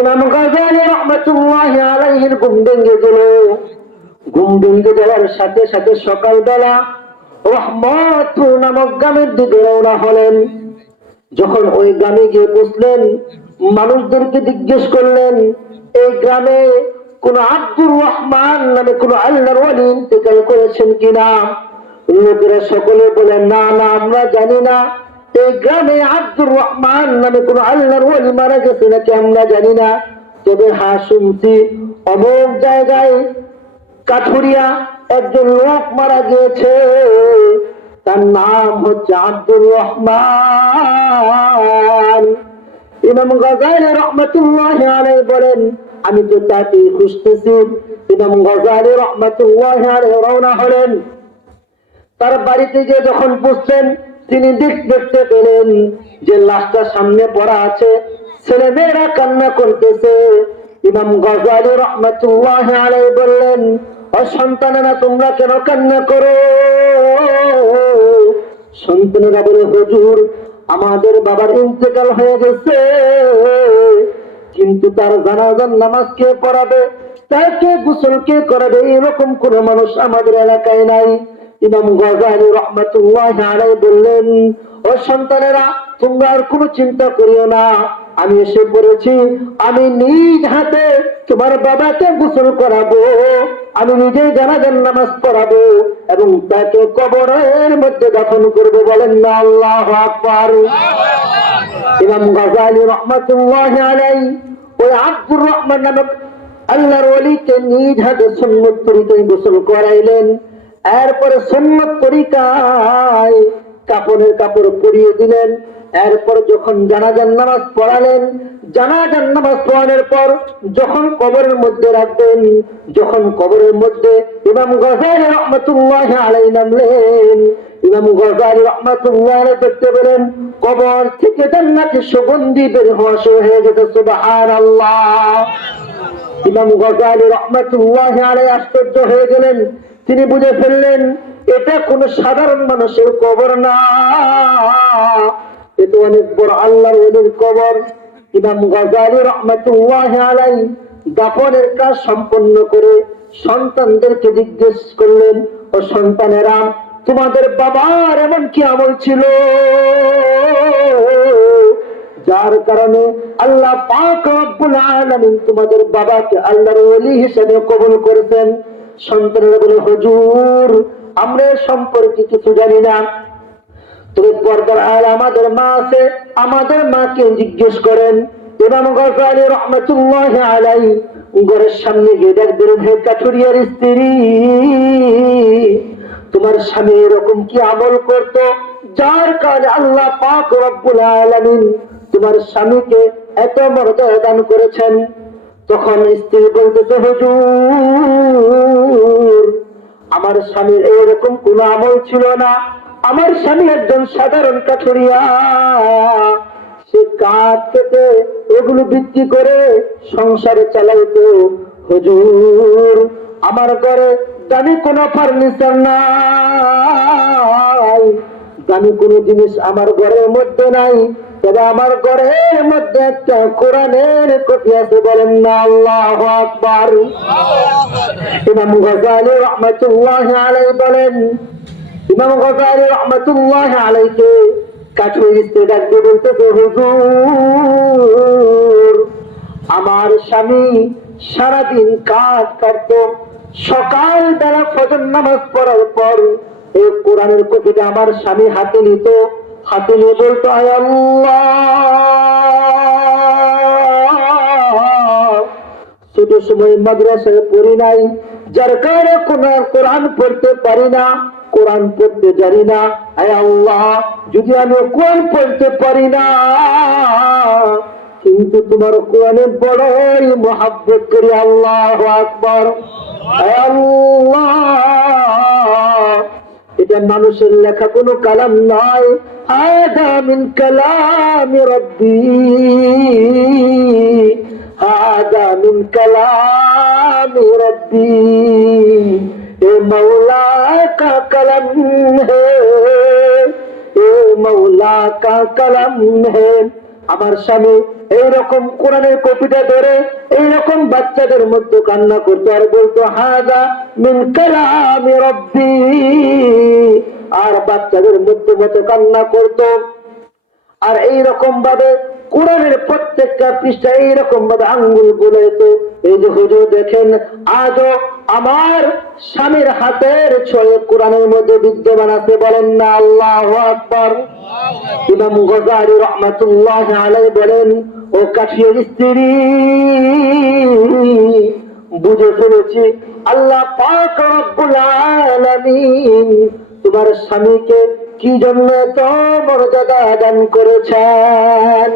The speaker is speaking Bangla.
ইমাম গাযযালী রাহমাতুল্লাহি আলাইহির ঘুম ভেঙে গেল। ঘুম ভেঙে যাওয়ার সাথে সাথে সকালবেলা রহমতপুর নামক গ্রামের দিকে রওনা হলেন। যখন ওই গ্রামে গিয়ে পৌঁছলেন, মানুষদেরকে জিজ্ঞেস করলেন, এই গ্রামে কোন আব্দুর রহমান নামে কোন আল্লাহর ওলি ইন্তেকাল করেছেন কিনা? লোকেরা সকলে বলেন, না না, আমরা জানি না। এই গ্রামে আব্দুর রহমান নামে কোন আল্লাহর ওলি মারা গেছে নাকি আমরা জানি না। তবে হ্যাঁ, শুনছি অমুক জায়গায় কাঠুরিয়া একজন লোক মারা গিয়েছে, তার নাম হচ্ছে আব্দুর রহমান। ইমাম গাযযালী রাহমাতুল্লাহি আলাইহি বলেন, আমি তো তাকে খুঁজতেছি। ইমাম গাযযালী রাহমাতুল্লাহি আলাইহি রওনা হলেন। তার বাড়িতে গিয়ে যখন পৌঁছলেন, তিনি দেখতে পেলেন যে লাশটা সামনে পড়া আছে, ছেলে মেয়েরা কান্না করতেছে। ইমাম গাযযালী রাহমাতুল্লাহি আলাইহি বললেন, ও সন্তানেরা, তোমরা কেন কান্না করো? সন্তানেরা বলে, হুজুর, আমাদের বাবার ইন্তেকাল হয়ে গেছে, কিন্তু তার জানাজার নামাজ কে পড়াবে, তাকে গোসল কে করাবে, এরকম কোন মানুষ আমাদের এলাকায় নাই। ইমাম গাযযালী রাহমাতুল্লাহি আলাইহি বললেন, ও সন্তানেরা, তোমরা আর কোনো চিন্তা করিও না, আমি এসে পড়েছি। আমি নিজ হাতে তোমার বাবাকে গোসল করাবো, আমি নিজেই জানাজার নামাজ পড়াবো এবং তাকে কবরের মধ্যে দাফন করবো। বলেন না আল্লাহু আকবার। ইমাম গাযযালী রাহমাতুল্লাহি আলাইহি ওই আব্দুর রহমান নামক আল্লাহর ওলিকে নিজ হাতে সুন্নত তরিকায় গোসল করাইলেন। এরপরে সুন্নত তরিকায় কাফনের কাপড় পরিয়ে দিলেন। এরপর যখন জানাজার নামাজ পড়ালেন, জানাজার নামাজ পড়ানোর পর যখন কবরের মধ্যে রাখবেন, যখন কবরের মধ্যে ইমাম গাযযালী রাহমাতুল্লাহি আলাইহি নামলেন, ইমাম গাযযালী রাহমাতুল্লাহি আলাইহি দেখতে পেলেন কবর থেকে জান্নাতের সুগন্ধি বের হওয়া শুরু হয়ে গেছে। সুবহানাল্লাহ। ইমাম গাযযালী রাহমাতুল্লাহি আলাইহি আশ্চর্য হয়ে গেলেন। তিনি বুঝে ফেললেন, এটা কোন সাধারণ মানুষের কবর না, এটা অনেক বড় আল্লাহর ওলির কবর। ইমাম গাযযালী রাহমাতুল্লাহি আলাইহি দাফনের কাজ সম্পন্ন করে সন্তানদেরকে জিজ্ঞেস করলেন, ও সন্তানেরা, তোমাদের বাবার এমন কি আমল ছিল যার কারণে আল্লাহ পাক রব্বুল আলামিন তোমাদের বাবাকে আল্লাহর ওলি হিসেবে কবুল করেছেন? সন্তানেরা বলে, হুজুর, আমরা সম্পর্কে কিছু জানি না, তবে পর্দার আড়ালে আমাদের মা আছে, আমাদের মাকে জিজ্ঞেস করেন। ইমাম গাযযালী রাহমাতুল্লাহি আলাইহি ঘরের সামনে গিয়ে দেখবেন, হে কাঠুরিয়ার স্ত্রী, তোমার স্বামী এরকম কি আমল করত যার কারণে আল্লাহ পাক রব্বুল আলামিন তোমার স্বামীকে এত মর্যাদা দান করেছেন? তখন স্ত্রী বলতেছে, হুজুর, আমার স্বামীর এইরকম কোন আমল ছিল না, আমার স্বামী একজন সাধারণ কাঠুরিয়া, সে কাঠ কেটে এগুলো বিক্রি করে সংসারে চালাইতো। হুজুর, আমার ঘরে দামি কোন ফার্নিচার নাই, দামি কোন জিনিস আমার ঘরের মধ্যে নাই, তবে আমার ঘরের মধ্যে একটা কোরআনের কপি আছে। বলেন না আল্লাহু আকবার। ইমাম গাযযালী রাহমাতুল্লাহি আলাইহি বলেন, ইমাম গাযযালী রাহমাতুল্লাহি আলাইহি কাঠুরি স্ত্রী ডাকতে বলতেছে, হুজুর, আমার স্বামী সারাদিন কাঠ কাটতো, সকাল বেলা ফজর নামাজ পড়ার পর এই কোরআনের কপিটা আমার স্বামী হাতে নিত, হাতে নিয়ে বলতো, আয় আল্লাহ, ছোট সময় মাদ্রাসায় পড়ি নাই, যার কারণে কোরআন পড়তে পারি না, কোরআন পড়তে জানি না। আয় আল্লাহ, যদি আমি কোরআন পড়তে পারি না, কিন্তু তোমার কোরআনে বড়ই মহব্বত করি। আল্লাহু আকবার। আয় আল্লাহ, এটা মানুষের লেখা কোনো কালাম নয়, হাদা মিন কালামি রাব্বি, হাদা মিন কালামি রাব্বি, এ মৌলা কা কলম হে, এ মৌলা কা কলম হে। আমার স্বামী এইরকম কোরআনের কপিটা ধরে এইরকম বাচ্চাদের মধ্যে কান্না করতো আর বলতো হাযা মিন কালামি রাব্বি, আর বাচ্চাদের মধ্যে মতো কান্না করতো। আর এইরকম ভাবে কোরআনের প্রত্যেকটা পৃষ্ঠা এইরকম ভাবে আঙ্গুল বুলাইতো। এই যে হুজুর দেখেন, আজও আমার স্বামীর হাতের ছোঁয়া কোরআনের মধ্যে বিদ্যমান আছে, বলেন না আল্লাহু আকবার। ইমাম গজালি রাহমাতুল্লাহ আলাইহি বলেন, ও কাঠিয়ার স্ত্রী, বুঝে ফেলেছি আল্লাহ পাক রব্বুল আলামিন তোমার স্বামীকে কি জন্য এত মর্যাদা দান করেছেন।